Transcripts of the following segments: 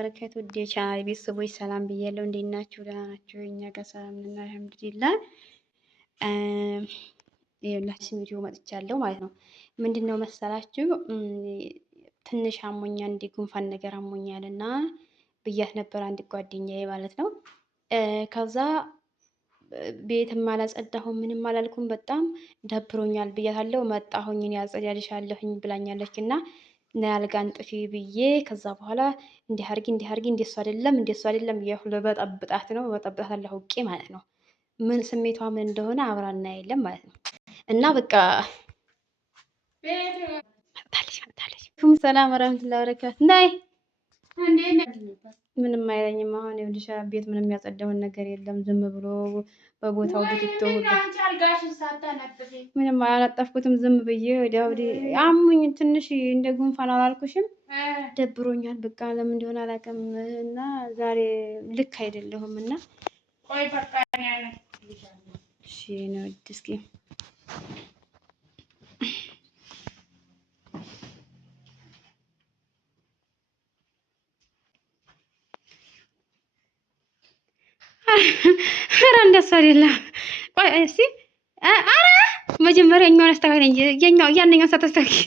ወበረካቱ ቻናል ቤተሰቦች ሰላም ብያለሁ። እንዴት ናችሁ? ደህና ናችሁ? እኛ ጋር ሰላም ነን አልሐምዱሊላህ። የላችሁ ቪዲዮ መጥቻለሁ ማለት ነው። ምንድነው መሰላችሁ ትንሽ አሞኛል፣ እንደ ጉንፋን ነገር አሞኛልና ብያት ነበር አንድ ጓደኛዬ ማለት ነው። ከዛ ቤትም አላጸዳሁም ምንም አላልኩም፣ በጣም ደብሮኛል ብያታለሁ። መጣሁኝ እኔ አጸዳልሻለሁኝ ብላኛለች እና አልጋ አንጥፊ ብዬ ከዛ በኋላ እንዲህ አድርጊ እንደሱ አይደለም እያልኩ በጠብጣት ነው በጠብጣታለሁ አውቄ ማለት ነው። ምን ስሜቷ ምን እንደሆነ አብራና እናያለን ማለት ነው። እና በቃ መጣለች። ሰላም ወራህመቱላሂ ወበረካቱ ናይ ምንም አይለኝም። አሁን ይኸውልሽ ቤት ምንም ያጸዳውን ነገር የለም። ዝም ብሎ በቦታው ብትቶ ምንም አላጠፍኩትም። ዝም ብዬ ወዲያ ወዲህ አሙኝ ትንሽ እንደ ጉንፋን አላልኩሽም? ደብሮኛል በቃ ለምን እንደሆነ አላውቅም። እና ዛሬ ልክ አይደለሁም እና ቆይ በቃ እሺ ነው እስኪ ኧረ እንደሱ አይደለም። ቆይ እስኪ ኧረ መጀመሪያ እኛውን አስተካክል እንጂ ያንኛውን ሳታስተካክል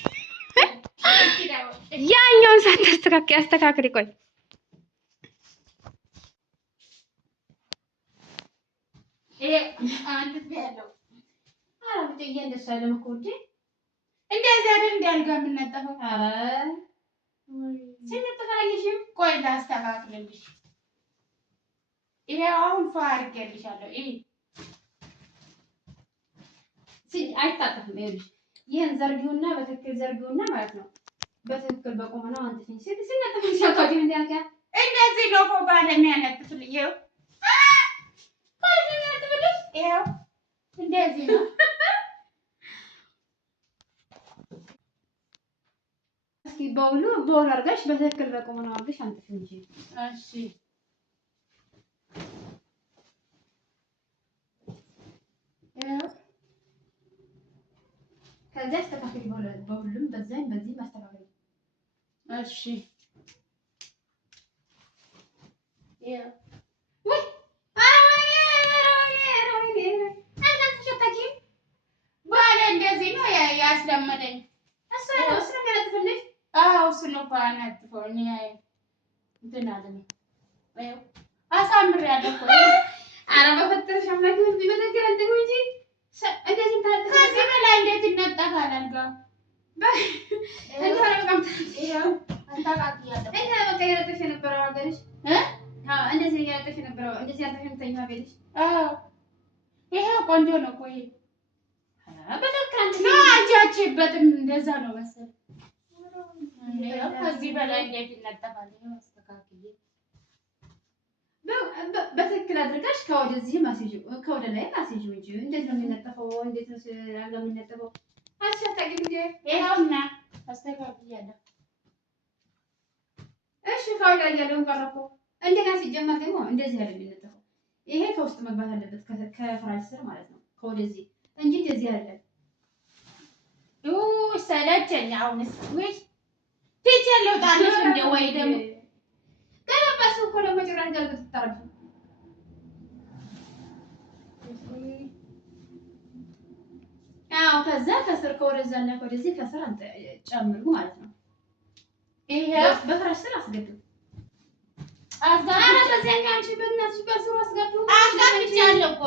ያኛውን ሳታስተካክል አስተካክል። ቆይ እንደዚህ አይደል እንዲያልጋ የምንነጠፈው? ኧረ ሲነጠፍ አላየሽም? ቆይ ላስተካክልልሽ። ይሄ አሁን ፋ አድርጌልሻለሁ። አይታጠፍም። ይኸውልሽ ይሄን ዘርጊውና በትክክል ዘርጊውና ማለት ነው። በትክክል በቆመና አንተኝ ሲነጠፍ ሲያታቂ እንዲያልጋ እንደዚህ ነው እኮ ባለሚያ ነጥፍልኝ። ይኸው ባለሚያ ነጥፍልኝ። ይኸው እንደዚህ ነው። እስኪ በውሉ አድርገሽ በትክክል በቆመና አድርገሽ አንጥፊ እንጂ። እሺ ከዚያ አስተካክል በሁሉም በዛኝ በዚህ ማስተካከል። እሺ እንደዚህ ነው ያስለመደኝ። እሱ ነው የሚያነጥፍልሽ? አዎ እሱ ነው እኮ ያነጥፈው። እኔ እንትን አለኝ አሳምሬያለሁ እኮ። ኧረ በፈጠረሽ አምላክ ቢመዘገር እንትን እንጂ እንደዚህ ከዚህ በላይ እንዴት ይነጠፋል? አልጋ እንደዚህ የነበረው ሀገርሽ እንደዚህ እያነጠፍሽ የነበረው እንደዚህ ያንተሽን ተኛ ቤትሽ። ይሄው ቆንጆ ነው እኮ ይሄ አንቺበትም እንደዛ ነው መሰለኝ። ከዚህ በላይ እንዴት ይነጠፋል? በትክክል አድርጋሽ ከወደዚህ ማስይዙ ከወደ ላይ ማስይዙ እንጂ እንዴት ነው የሚነጠፈው? እንዴት ነው የሚነጠፈው? አስፈላጊ እንዴ ይሄውና አስተካክያለሁ። እሺ ከወደ ላይ ያለውን ቀረኩ። እንደገና ሲጀመር ደግሞ እንደዚህ አይደለም የሚነጠፈው። ይሄ ከውስጥ መግባት አለበት ከፍራሽ ስር ማለት ነው። ከወደዚህ እንጂ እንደዚህ አይደለም። ሰለቸኝ። አሁንስ ወይ ትቼ ልውጣልሽ እንደ ወይ ደግሞ ገለበሱ እኮ ለመጨረሻ ገልብጥ ታረጉ። አዎ ከዛ ከስር ከወደዛና ከወደዚህ ከስር ጨምሩ ማለት ነው። ይሄ በፍራሽ ስር አስገቡ። አረ በዚያኛ አንቺ በእናትሽ በስሩ አስገቡ። አስገብቻለሁ እኮ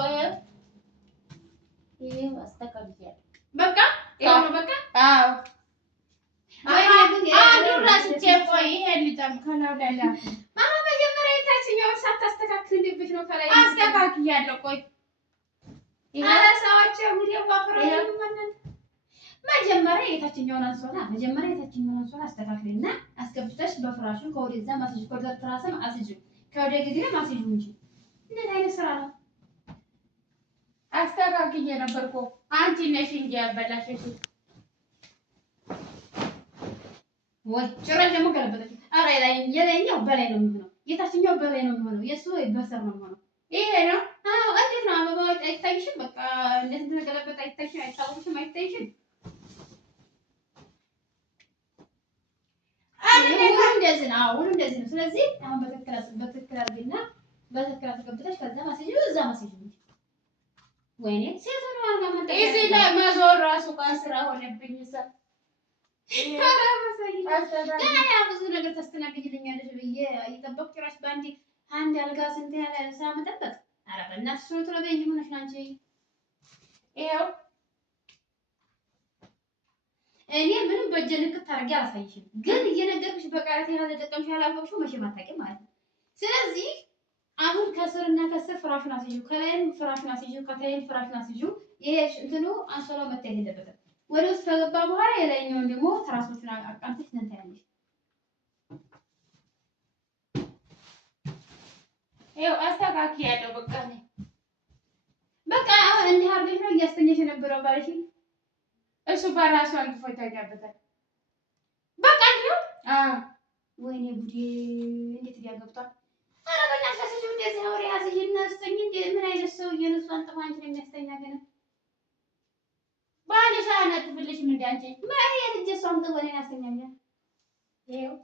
ይሄ አስተካክያለሁ። በቃ ይሄው ነው በቃ። አዎ አንዱን ራስቼ ቆይ ይሄን ልጨምር ከላው ላይ ማማ መጀመሪያ የታችኛውን ሳታስተካክል እንዴት ነው ከላይ አስተካክያለሁ። ቆይ ኧረ ሰዎች እንግዲህ ባፈራው ማለት መጀመሪያ የታችኛውን አንሶላ አስተካክልና አስገብተሽ በፍራሹ ከወደዛ ማስጅ ኮርደር ትራስም አስጅ ከወደ ግዜ ማስጅ እንጂ እንዴት አይነት ስራ ነው? አስተካክዬ ነበር እኮ አንቺ ነሽ እንጂ ያበላሽሽ። ወይ ጭራሽ ደግሞ ገለበጠች። ኧረ የላይኛው በላይ ነው የሚሆነው፣ የታችኛው በላይ ነው የሚሆነው። የሱ በስር ነው የሚሆነው። ይሄ ነው። አዎ እንዴት ነው አበባው አይታይሽም? በቃ እንዴት እንደተገለበጠ አይታይሽም? አይታወቅሽም? አይታይሽም? እንደዚህ ነው። አዎ እንደዚህ ነው። ስለዚህ አሁን በትክክል አድርጊና በትክክል አስገብተሽ ከዛ ማስይዙ እዛ ማስይዙ ወይኔ ሴት ነው አርጋ መጣ እዚህ ላይ ማዞር ራሱ ቃል ስራ ሆነብኝ። ብዙ ነገር ታስተናግጅልኛለሽ ብዬ እየጠበቅኩ ጭራሽ በአንዴ አንድ አልጋ ስንት ያለ ስራ መጠበቅ። ኧረ በእናትሽ ነው ትረበይ እንጂ ሆነሽ ነው አንቺ። ይኸው እኔ ምንም በእጄ ንክት አድርጌ አላሳይሽም፣ ግን እየነገርኩሽ በቃላት ያህል ተጠቀምሽ ያላወቅሽው መቼም አታውቂም ማለት ነው። ስለዚህ አሁን ከስርና ከስር ፍራሹን አስይዙ፣ ከላይም ፍራሹን አስይዙ፣ ከታይም ፍራሹን አስይዙ። ይሄ እንትኑ አንሶላው መታየት የለበትም። ወደ ውስጥ ከገባ በኋላ የላይኛውን ደግሞ ትራሶቹን አቃንተሽ እንትን ታያለሽ። ይኸው አስተካክያለሁ። በቃ እንዲህ አድርገሽ ነው እያስተኛሽ የነበረው ባልሽ። እሱ በራሱ አንጥፎ ይተኛበታል። በቃ እንዲሁ ወይኔ ጉዴ! እንዴት ሊያገብቷል? ኧረ በእናትሽ አስይው እንደዚህ አውሬ ያዝሽ እና አስተኝ። ምን አይነት ሰውዬ ነው እሱ አንጥፎ አንቺን የሚያስተኛ? ገና ባልሽ አያነጥፍልሽም እንደ አንቺ ማርያም ልጅ እሱ አንጥፎ እኔን ያስተኛኛል። ይኸው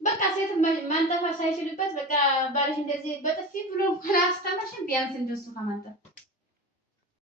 በቃ ሴት ማንጠፍ ሳይችልበት በቃ ባልሽ እንደዚህ በጥፊ ብሎ ካላስተማርሽም ቢያንስ እንደሱ ከማንጠፍ